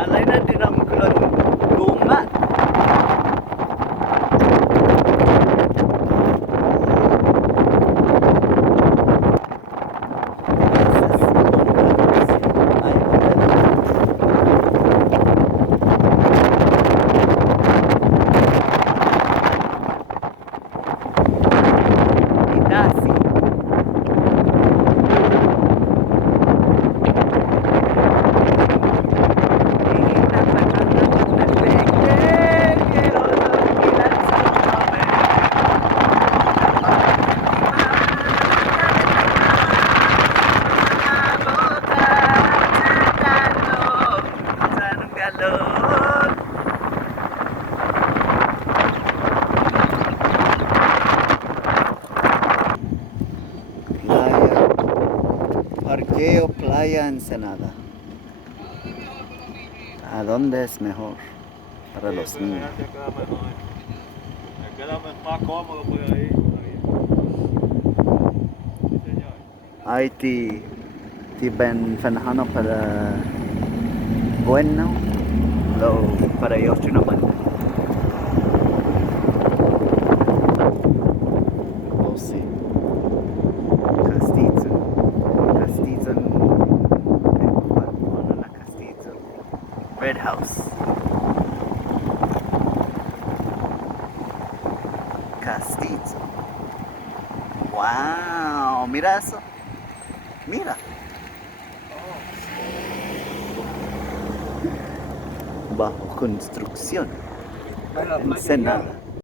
Alay na din ang luma. Parqueo Playa Ensenada. ¿A dónde es mejor para los niños? Queda más cómodo por ahí. Ay, ti ben fanhano para bueno, lo para ellos naman. Oh, sí. Castizo. Castizo. Ano na Castizo? Red House. Castizo. Wow, mira eso. Mira. Bajo construcción. Ensenada.